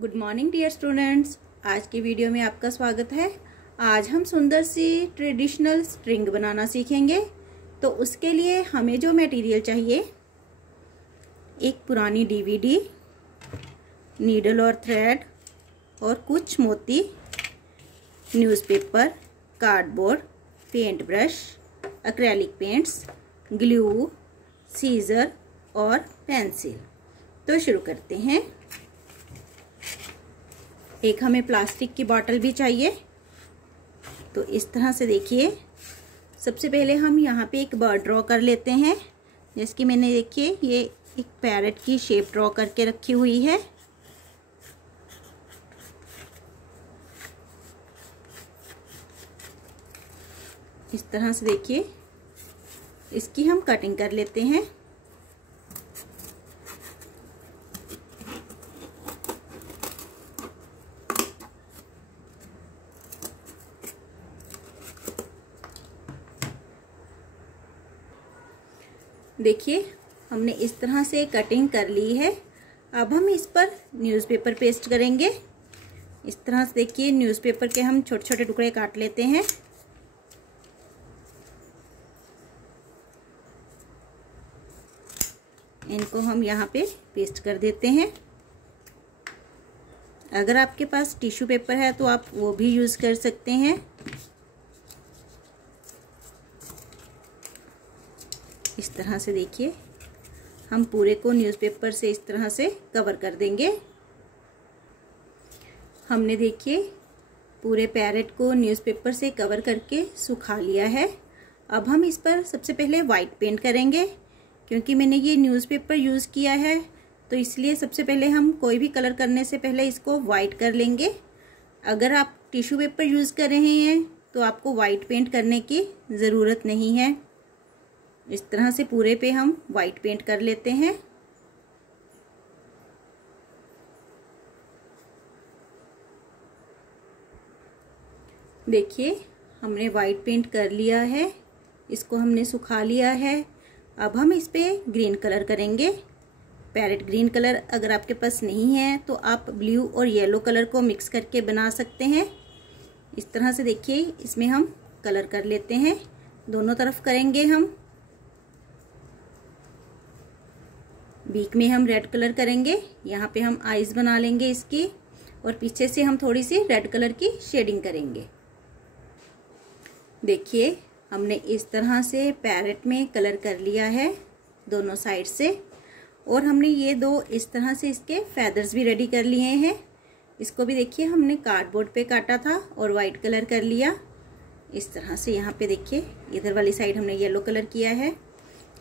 Good morning dear students. आज की video में आपका स्वागत है। आज हम सुंदर सी ट्रेडिशनल स्ट्रिंग बनाना सीखेंगे। तो उसके लिए हमें जो मटेरियल चाहिए, एक पुरानी डीवीडी, नीडल और थ्रेड और कुछ मोती, newspaper, cardboard, paint brush, acrylic paints, glue, scissor और पेंसिल। तो शुरू करते हैं। एक हमें प्लास्टिक की बोतल भी चाहिए। तो इस तरह से देखिए, सबसे पहले हम यहाँ पे एक बर्ड ड्रॉ कर लेते हैं। जैसे कि मैंने देखिए ये एक पैरट की शेप ड्रॉ करके रखी हुई है। इस तरह से देखिए, इसकी हम कटिंग कर लेते हैं। देखिए, हमने इस तरह से कटिंग कर ली है। अब हम इस पर न्यूज़पेपर पेस्ट करेंगे। इस तरह से देखिए, न्यूज़पेपर के हम छोटे छोटे टुकड़े काट लेते हैं। इनको हम यहाँ पे पेस्ट कर देते हैं। अगर आपके पास टिश्यू पेपर है तो आप वो भी यूज़ कर सकते हैं। इस तरह से देखिए, हम पूरे को न्यूज़पेपर से इस तरह से कवर कर देंगे। हमने देखिए पूरे पैरेट को न्यूज़पेपर से कवर करके सुखा लिया है। अब हम इस पर सबसे पहले वाइट पेंट करेंगे। क्योंकि मैंने ये न्यूज़पेपर यूज़ किया है तो इसलिए सबसे पहले हम कोई भी कलर करने से पहले इसको वाइट कर लेंगे। अगर आप टिश्यू पेपर यूज़ कर रहे हैं तो आपको वाइट पेंट करने की ज़रूरत नहीं है। इस तरह से पूरे पे हम वाइट पेंट कर लेते हैं। देखिए, हमने वाइट पेंट कर लिया है। इसको हमने सुखा लिया है। अब हम इस पे ग्रीन कलर करेंगे। पैरेट ग्रीन कलर अगर आपके पास नहीं है तो आप ब्लू और येलो कलर को मिक्स करके बना सकते हैं। इस तरह से देखिए, इसमें हम कलर कर लेते हैं। दोनों तरफ करेंगे हम। बीक में हम रेड कलर करेंगे। यहाँ पे हम आईज बना लेंगे इसकी, और पीछे से हम थोड़ी सी रेड कलर की शेडिंग करेंगे। देखिए, हमने इस तरह से पैरेट में कलर कर लिया है दोनों साइड से। और हमने ये दो इस तरह से इसके फेदर्स भी रेडी कर लिए हैं। इसको भी देखिए, हमने कार्डबोर्ड पे काटा था और वाइट कलर कर लिया। इस तरह से यहाँ पे देखिए, इधर वाली साइड हमने येलो कलर किया है।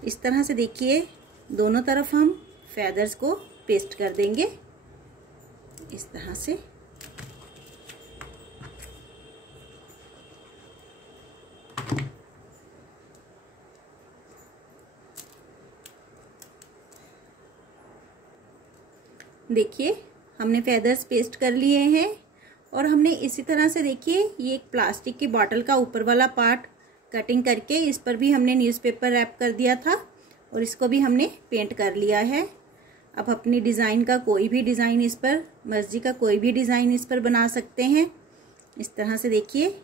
इस तरह से देखिए, दोनों तरफ हम फेदर्स को पेस्ट कर देंगे इस तरह से। देखिए, हमने फेदर्स पेस्ट कर लिए हैं। और हमने इसी तरह से देखिए, ये एक प्लास्टिक की बॉटल का ऊपर वाला पार्ट कटिंग करके इस पर भी हमने न्यूज़पेपर रैप कर दिया था और इसको भी हमने पेंट कर लिया है। अब अपनी डिज़ाइन का कोई भी डिज़ाइन इस पर, मर्जी का कोई भी डिज़ाइन इस पर बना सकते हैं। इस तरह से देखिए,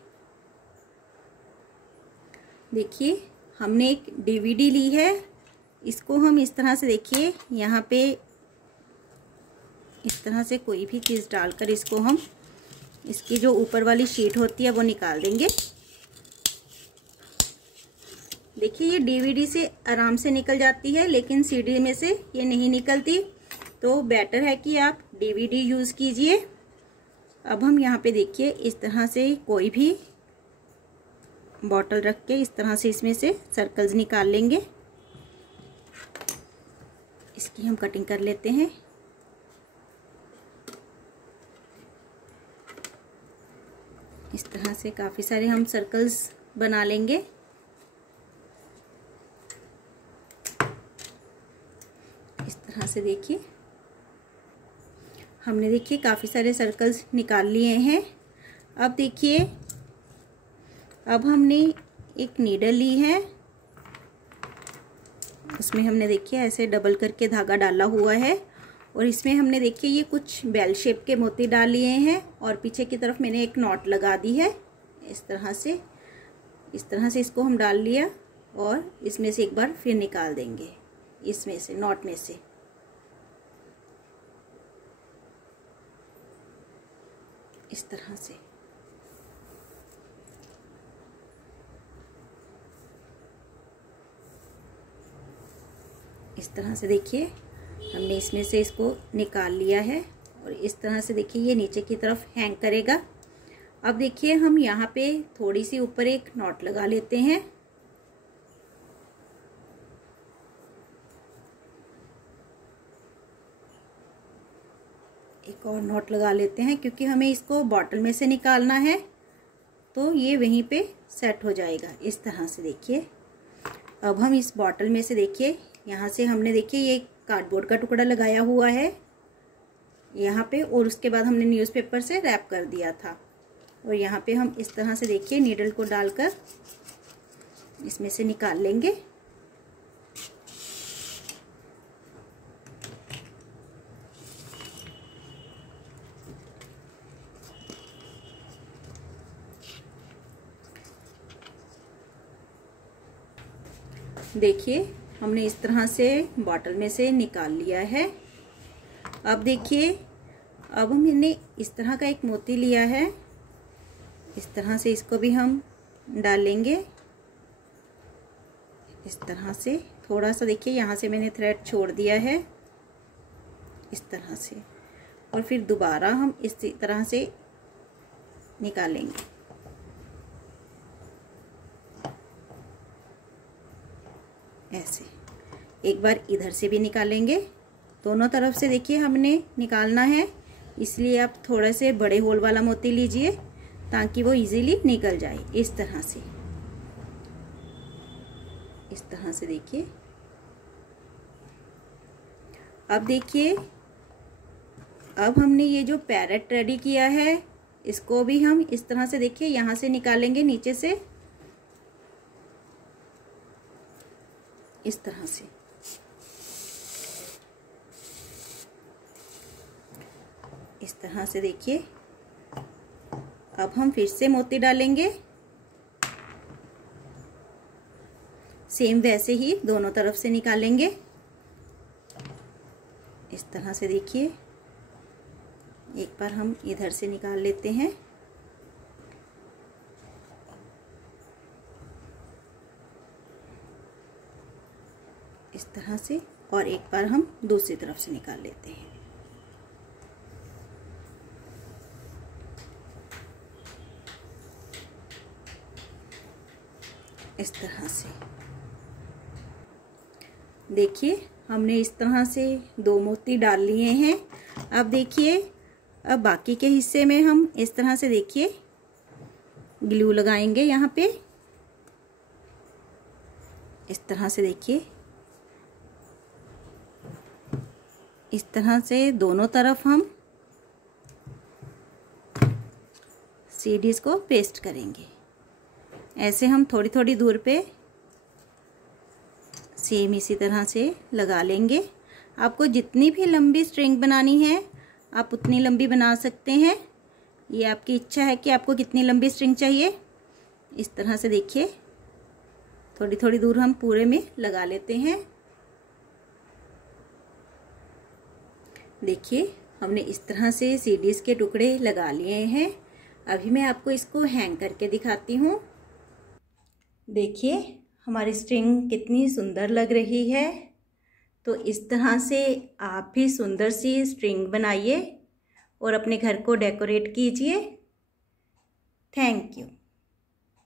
हमने एक डीवीडी ली है। इसको हम इस तरह से देखिए, यहाँ पे इस तरह से कोई भी चीज़ डालकर इसको हम, इसकी जो ऊपर वाली शीट होती है वो निकाल देंगे। देखिए, ये डीवीडी से आराम से निकल जाती है, लेकिन सीडी में से ये नहीं निकलती। तो बेटर है कि आप डीवीडी यूज़ कीजिए। अब हम यहाँ पे देखिए, इस तरह से कोई भी बॉटल रख के इस तरह से इसमें से सर्कल्स निकाल लेंगे। इसकी हम कटिंग कर लेते हैं। इस तरह से काफ़ी सारे हम सर्कल्स बना लेंगे। इस तरह से देखिए, हमने देखिए काफ़ी सारे सर्कल्स निकाल लिए हैं। अब देखिए, अब हमने एक नीडल ली है। उसमें हमने देखिए ऐसे डबल करके धागा डाला हुआ है और इसमें हमने देखिए ये कुछ बेल शेप के मोती डाल लिए हैं और पीछे की तरफ मैंने एक नॉट लगा दी है। इस तरह से इसको हम डाल लिया और इसमें से एक बार फिर निकाल देंगे, इसमें से नॉट में से। इस तरह से देखिए हमने इसमें से इसको निकाल लिया है और इस तरह से देखिए ये नीचे की तरफ हैंग करेगा। अब देखिए हम यहाँ पे थोड़ी सी ऊपर एक नॉट लगा लेते हैं। एक और नॉट लगा लेते हैं क्योंकि हमें इसको बॉटल में से निकालना है, तो ये वहीं पे सेट हो जाएगा। इस तरह से देखिए अब हम इस बॉटल में से देखिए यहाँ से हमने देखिए ये कार्डबोर्ड का टुकड़ा लगाया हुआ है यहाँ पे, और उसके बाद हमने न्यूज़पेपर से रैप कर दिया था। और यहाँ पे हम इस तरह से देखिए नीडल को डालकर इसमें से निकाल लेंगे। देखिए हमने इस तरह से बॉटल में से निकाल लिया है। अब देखिए अब मैंने इस तरह का एक मोती लिया है, इस तरह से इसको भी हम डालेंगे। इस तरह से थोड़ा सा देखिए यहाँ से मैंने थ्रेड छोड़ दिया है इस तरह से, और फिर दोबारा हम इस तरह से निकालेंगे। ऐसे एक बार इधर से भी निकालेंगे, दोनों तरफ से देखिए हमने निकालना है, इसलिए आप थोड़ा से बड़े होल वाला मोती लीजिए ताकि वो इजीली निकल जाए। इस तरह से देखिए। अब देखिए अब हमने ये जो पैरेट रेडी किया है इसको भी हम इस तरह से देखिए यहाँ से निकालेंगे नीचे से, इस तरह से। इस तरह से देखिए अब हम फिर से मोती डालेंगे, सेम वैसे ही दोनों तरफ से निकालेंगे। इस तरह से देखिए एक बार हम इधर से निकाल लेते हैं। इस तरह से, और एक बार हम दूसरी तरफ से निकाल लेते हैं। इस तरह से देखिए हमने इस तरह से 2 मोती डाल लिए हैं। अब देखिए अब बाकी के हिस्से में हम इस तरह से देखिए ग्लू लगाएंगे यहाँ पे। इस तरह से देखिए इस तरह से दोनों तरफ हम सीडीज को पेस्ट करेंगे। ऐसे हम थोड़ी थोड़ी दूर पे सेम इसी तरह से लगा लेंगे। आपको जितनी भी लंबी स्ट्रिंग बनानी है आप उतनी लंबी बना सकते हैं, ये आपकी इच्छा है कि आपको कितनी लंबी स्ट्रिंग चाहिए। इस तरह से देखिए थोड़ी थोड़ी दूर हम पूरे में लगा लेते हैं। देखिए हमने इस तरह से सीडीज के टुकड़े लगा लिए हैं। अभी मैं आपको इसको हैंग करके दिखाती हूँ। देखिए हमारी स्ट्रिंग कितनी सुंदर लग रही है। तो इस तरह से आप भी सुंदर सी स्ट्रिंग बनाइए और अपने घर को डेकोरेट कीजिए। Thank you.